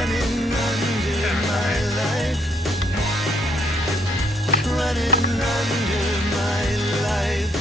running under my life, running under my life.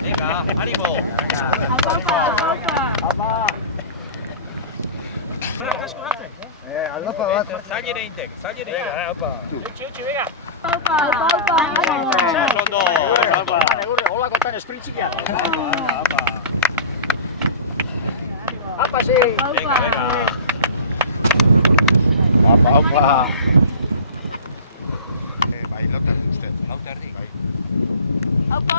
Venga, ánimo. Aldapa bat. Zailera intek, zailera intek. Etxe, venga. Ondo. Hola kontan esprintzikia. Apa sih? Venga, venga. Apa. Bai, lauta uste. Lauta erdi. Bai. Apa.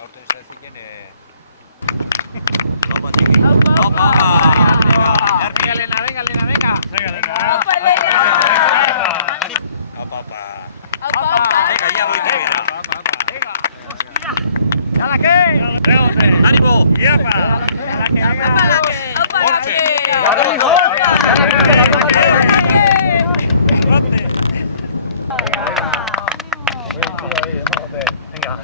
Lauta ez ziken Opa, tiki. Opa. Venga, Lena. Venga, Lena. Opa. Venga, ya voy termina. Venga. Hostia. Yala que. Ánimo. Yapa. Hortxe. Venga.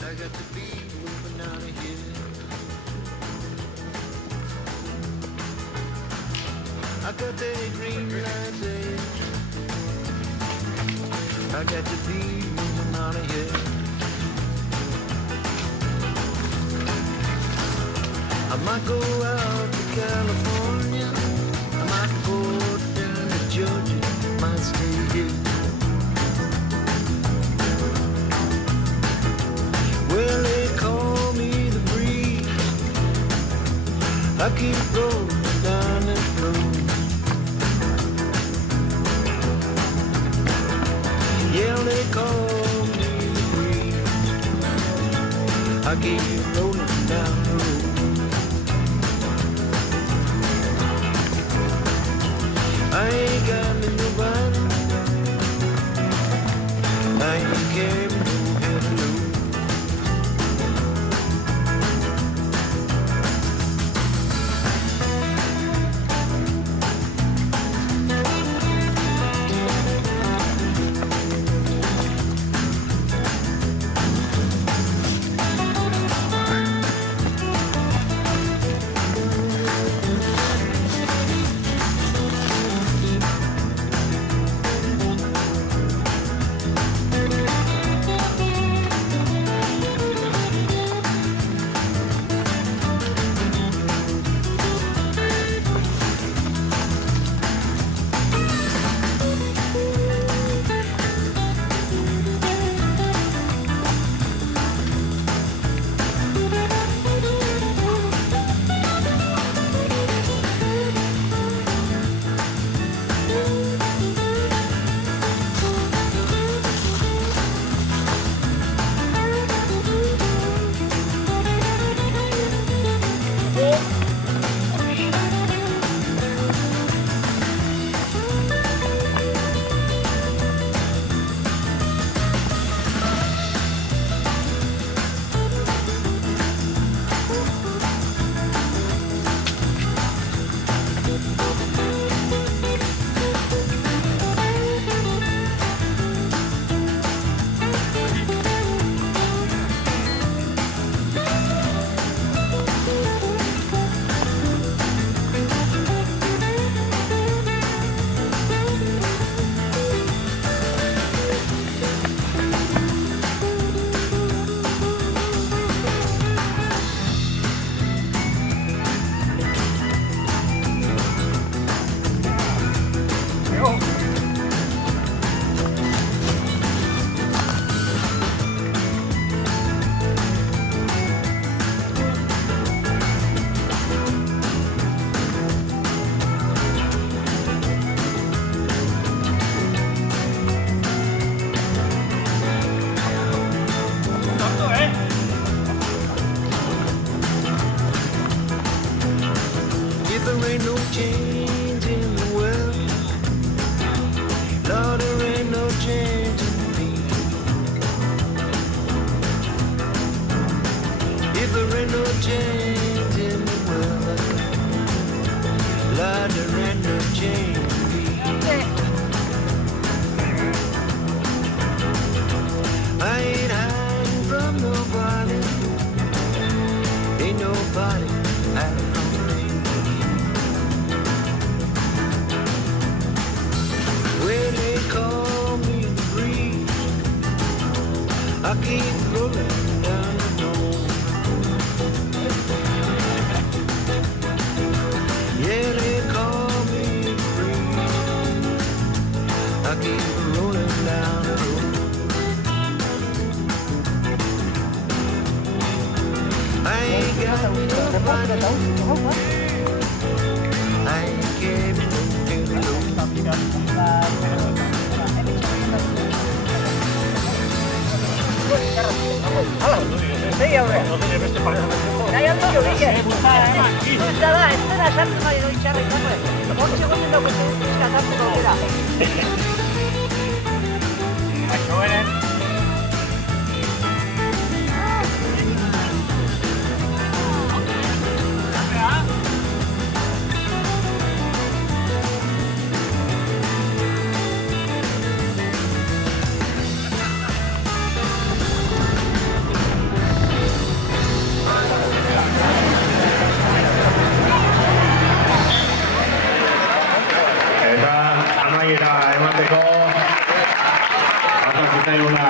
I got to be moving out of here. I got that green light there. I got to be moving out of here. I might go out to California. I might go down to Georgia. Might stay here. Well, they call me the breeze. I keep rolling down that road. Yeah, they call me the breeze. I keep rolling down the road. I ain't got nobody. I ain't carrying no heavy load. I keep rolling down the road. I ain't got nobody. I ain't giving no Eta amaiera emateko zitzaiuna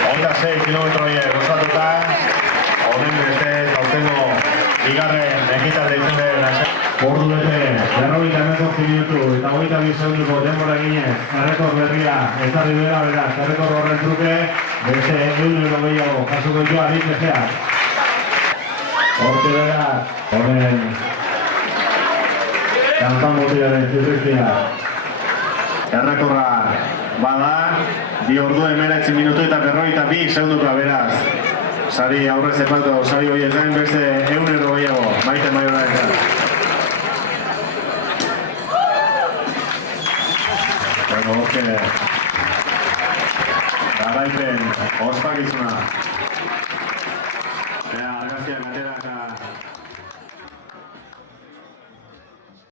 26 kilometroie gozatuta honen beste aurtengo bigarren ekitaldi izan den ordu bete 58 minutu eta 22 segunduko denbora eginez errekor berria ezarri duela beraz errekor horren truke beste 100 gehiago jasuko ditu aditzeak horte beraz honen kanpan botilaren zirriztia. Errekorra bada, 2 ordu 19 minutu eta 52 segundukoa beraz. Sari aurrez epatu, sari horiek gain beste 100 euro gehiago, maite maiora eta. Bueno, horke, garaipen ospakizuna. Argazkiak ateraka